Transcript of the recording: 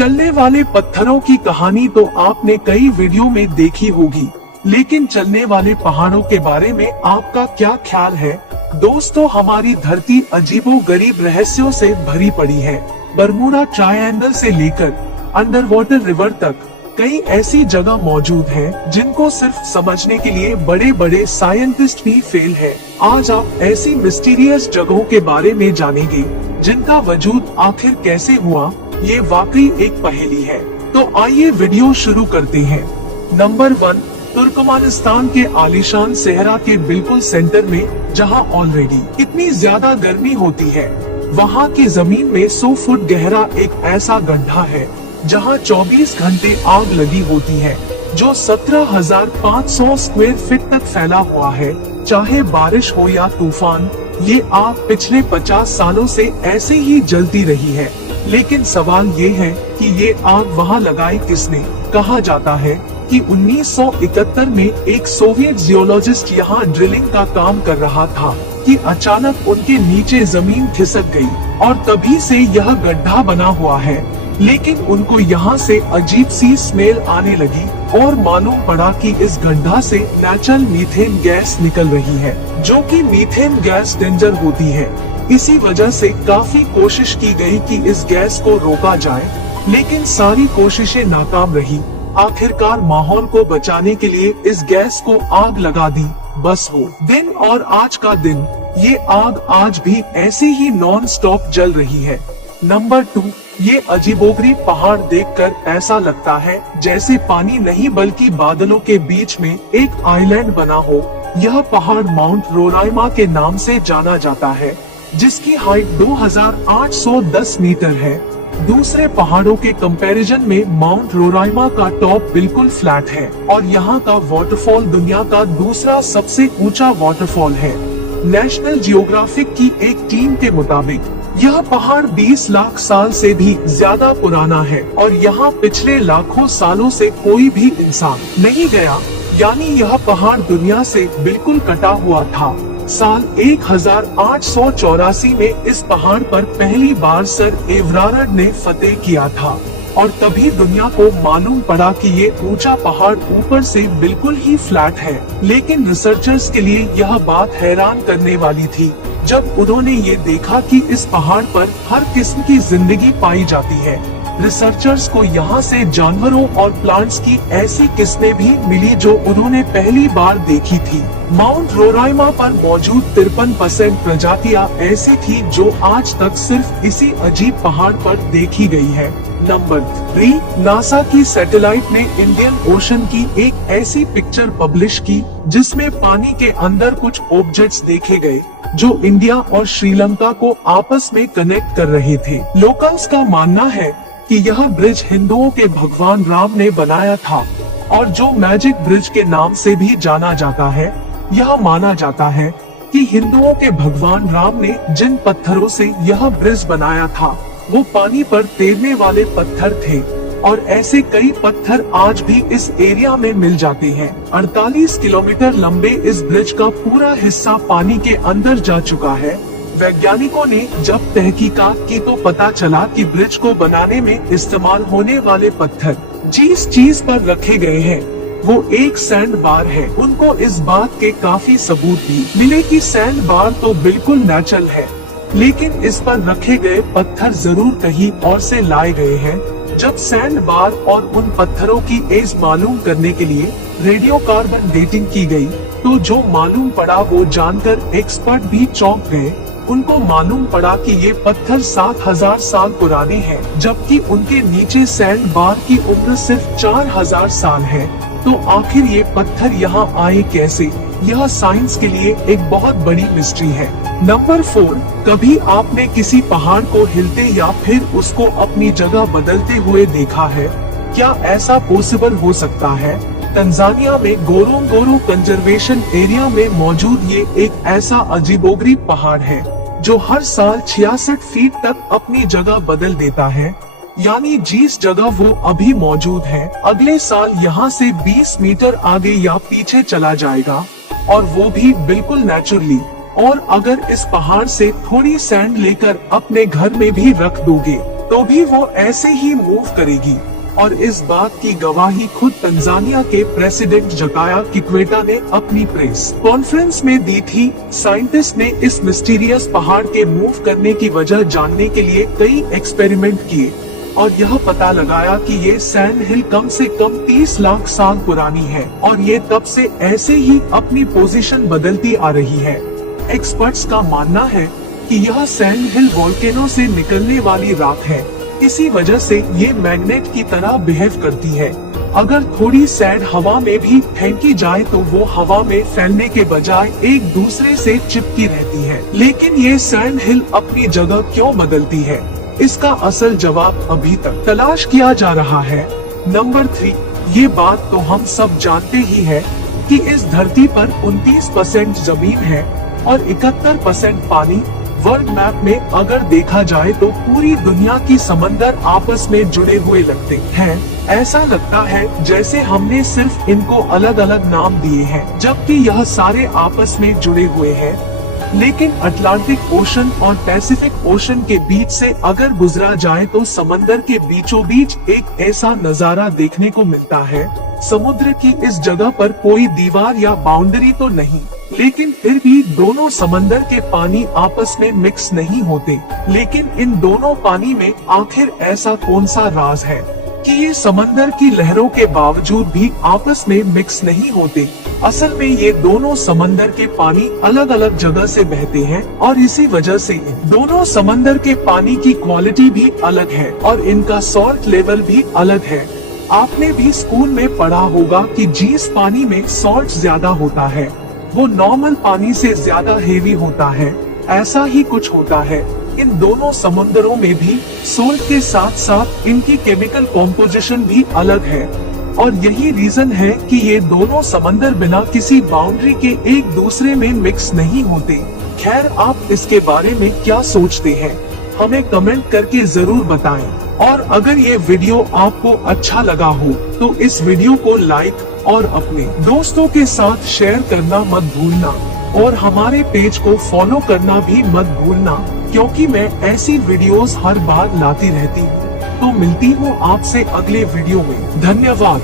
चलने वाले पत्थरों की कहानी तो आपने कई वीडियो में देखी होगी, लेकिन चलने वाले पहाड़ों के बारे में आपका क्या ख्याल है? दोस्तों, हमारी धरती अजीबोगरीब रहस्यों से भरी पड़ी है। बरमूडा ट्रायंगल से लेकर अंडर वाटर रिवर तक कई ऐसी जगह मौजूद हैं जिनको सिर्फ समझने के लिए बड़े बड़े साइंटिस्ट भी फेल है। आज आप ऐसी मिस्टीरियस जगहों के बारे में जानेंगे जिनका वजूद आखिर कैसे हुआ, ये वाकई एक पहेली है। तो आइए वीडियो शुरू करते हैं। नंबर 1, तुर्कमानिस्तान के आलीशान सहरा के बिल्कुल सेंटर में, जहां ऑलरेडी इतनी ज्यादा गर्मी होती है, वहां की जमीन में 100 फुट गहरा एक ऐसा गड्ढा है जहां 24 घंटे आग लगी होती है, जो 17,500 स्क्वायर फीट तक फैला हुआ है। चाहे बारिश हो या तूफान, ये आग पिछले 50 सालों से ऐसे ही जलती रही है। लेकिन सवाल ये है कि ये आग वहाँ लगाई किसने? कहा जाता है कि 1971 में एक सोवियत जियोलॉजिस्ट यहाँ ड्रिलिंग का काम कर रहा था कि अचानक उनके नीचे जमीन खिसक गई और तभी से यह गड्ढा बना हुआ है। लेकिन उनको यहाँ से अजीब सी स्मेल आने लगी और मालूम पड़ा कि इस गड्ढा से नेचुरल मीथेन गैस निकल रही है, जो कि मीथेन गैस डेंजर होती है। इसी वजह से काफी कोशिश की गई कि इस गैस को रोका जाए, लेकिन सारी कोशिशें नाकाम रही। आखिरकार माहौल को बचाने के लिए इस गैस को आग लगा दी। बस वो दिन और आज का दिन, ये आग आज भी ऐसे ही नॉन स्टॉप जल रही है। नंबर 2, ये अजीबोगरीब पहाड़ देखकर ऐसा लगता है जैसे पानी नहीं बल्कि बादलों के बीच में एक आइलैंड बना हो। यह पहाड़ माउंट रोराइमा के नाम से जाना जाता है, जिसकी हाइट 2810 मीटर है। दूसरे पहाड़ों के कंपैरिजन में माउंट रोराइमा का टॉप बिल्कुल फ्लैट है और यहाँ का वाटरफॉल दुनिया का दूसरा सबसे ऊंचा वाटरफॉल है। नेशनल जियोग्राफिक की एक टीम के मुताबिक यह पहाड़ 20 लाख साल से भी ज्यादा पुराना है और यहाँ पिछले लाखों सालों से कोई भी इंसान नहीं गया, यानी यह पहाड़ दुनिया से बिल्कुल कटा हुआ था। साल 1884 में इस पहाड़ पर पहली बार सर एवरार्ड ने फतेह किया था और तभी दुनिया को मालूम पड़ा कि ये ऊंचा पहाड़ ऊपर से बिल्कुल ही फ्लैट है। लेकिन रिसर्चर्स के लिए यह बात हैरान करने वाली थी जब उन्होंने ये देखा कि इस पहाड़ पर हर किस्म की जिंदगी पाई जाती है। रिसर्चर्स को यहाँ से जानवरों और प्लांट्स की ऐसी किस्में भी मिली जो उन्होंने पहली बार देखी थी। माउंट रोराइमा पर मौजूद 53% प्रजातियां ऐसी थी जो आज तक सिर्फ इसी अजीब पहाड़ पर देखी गई है। नंबर 3, नासा की सैटेलाइट ने इंडियन ओशन की एक ऐसी पिक्चर पब्लिश की जिसमें पानी के अंदर कुछ ऑब्जेक्ट्स देखे गए जो इंडिया और श्रीलंका को आपस में कनेक्ट कर रहे थे। लोकल्स का मानना है कि यह ब्रिज हिंदुओं के भगवान राम ने बनाया था और जो मैजिक ब्रिज के नाम से भी जाना जाता है। यह माना जाता है कि हिंदुओं के भगवान राम ने जिन पत्थरों से यह ब्रिज बनाया था वो पानी पर तैरने वाले पत्थर थे और ऐसे कई पत्थर आज भी इस एरिया में मिल जाते हैं। 48 किलोमीटर लंबे इस ब्रिज का पूरा हिस्सा पानी के अंदर जा चुका है। वैज्ञानिकों ने जब तहकीकात की तो पता चला कि ब्रिज को बनाने में इस्तेमाल होने वाले पत्थर जिस चीज पर रखे गए हैं वो एक सैंड बार है। उनको इस बात के काफी सबूत भी मिले कि सैंड बार तो बिल्कुल नेचुरल है, लेकिन इस पर रखे गए पत्थर जरूर कहीं और से लाए गए हैं। जब सैंड बार और उन पत्थरों की एज मालूम करने के लिए रेडियो कार्बन डेटिंग की गई, तो जो मालूम पड़ा वो जानकर एक्सपर्ट भी चौंक गए। उनको मालूम पड़ा कि ये पत्थर 7000 साल पुराने हैं, जबकि उनके नीचे सैंड बार की उम्र सिर्फ 4000 साल है। तो आखिर ये पत्थर यहाँ आए कैसे? यह साइंस के लिए एक बहुत बड़ी मिस्ट्री है। नंबर 4, कभी आपने किसी पहाड़ को हिलते या फिर उसको अपनी जगह बदलते हुए देखा है? क्या ऐसा पॉसिबल हो सकता है? तंजानिया में गोरोंगोरो कंजर्वेशन एरिया में मौजूद ये एक ऐसा अजीबोगरीब पहाड़ है जो हर साल 66 फीट तक अपनी जगह बदल देता है। यानी जिस जगह वो अभी मौजूद है, अगले साल यहाँ से 20 मीटर आगे या पीछे चला जाएगा, और वो भी बिल्कुल नेचुरली। और अगर इस पहाड़ से थोड़ी सैंड लेकर अपने घर में भी रख दोगे तो भी वो ऐसे ही मूव करेगी। और इस बात की गवाही खुद तंजानिया के प्रेसिडेंट जकाया किक्वेटा ने अपनी प्रेस कॉन्फ्रेंस में दी थी। साइंटिस्ट ने इस मिस्टीरियस पहाड़ के मूव करने की वजह जानने के लिए कई एक्सपेरिमेंट किए और यह पता लगाया कि ये सैंड हिल कम से कम 30 लाख साल पुरानी है और ये तब से ऐसे ही अपनी पोजीशन बदलती आ रही है। एक्सपर्ट्स का मानना है कि यह सैंड हिल वोल्केनो से निकलने वाली राख है, इसी वजह से ये मैग्नेट की तरह बिहेव करती है। अगर थोड़ी सैंड हवा में भी फेंकी जाए तो वो हवा में फैलने के बजाय एक दूसरे से चिपकी रहती है। लेकिन ये सैंड हिल अपनी जगह क्यों बदलती है, इसका असल जवाब अभी तक तलाश किया जा रहा है। नंबर 3, ये बात तो हम सब जानते ही है कि इस धरती पर 29% जमीन है और 71% पानी। वर्ल्ड मैप में अगर देखा जाए तो पूरी दुनिया की समंदर आपस में जुड़े हुए लगते हैं। ऐसा लगता है जैसे हमने सिर्फ इनको अलग अलग नाम दिए हैं, जबकि यह सारे आपस में जुड़े हुए हैं। लेकिन अटलांटिक ओशन और पैसिफिक ओशन के बीच से अगर गुजरा जाए तो समंदर के बीचों बीच एक ऐसा नजारा देखने को मिलता है। समुद्र की इस जगह पर कोई दीवार या बाउंड्री तो नहीं, लेकिन फिर भी दोनों समंदर के पानी आपस में मिक्स नहीं होते। लेकिन इन दोनों पानी में आखिर ऐसा कौन सा राज है कि ये समंदर की लहरों के बावजूद भी आपस में मिक्स नहीं होते? असल में ये दोनों समंदर के पानी अलग अलग जगह से बहते हैं और इसी वजह से दोनों समंदर के पानी की क्वालिटी भी अलग है और इनका सॉल्ट लेवल भी अलग है। आपने भी स्कूल में पढ़ा होगा कि जिस पानी में सॉल्ट ज्यादा होता है वो नॉर्मल पानी से ज्यादा हेवी होता है। ऐसा ही कुछ होता है इन दोनों समुद्रों में भी। सॉल्ट के साथ साथ इनकी केमिकल कॉम्पोजिशन भी अलग है और यही रीजन है कि ये दोनों समंदर बिना किसी बाउंड्री के एक दूसरे में मिक्स नहीं होते। खैर, आप इसके बारे में क्या सोचते हैं, हमें कमेंट करके जरूर बताएं। और अगर ये वीडियो आपको अच्छा लगा हो तो इस वीडियो को लाइक और अपने दोस्तों के साथ शेयर करना मत भूलना और हमारे पेज को फॉलो करना भी मत भूलना, क्योंकि मैं ऐसी वीडियोस हर बार लाती रहती हूँ। तो मिलती हूँ आपसे अगले वीडियो में। धन्यवाद।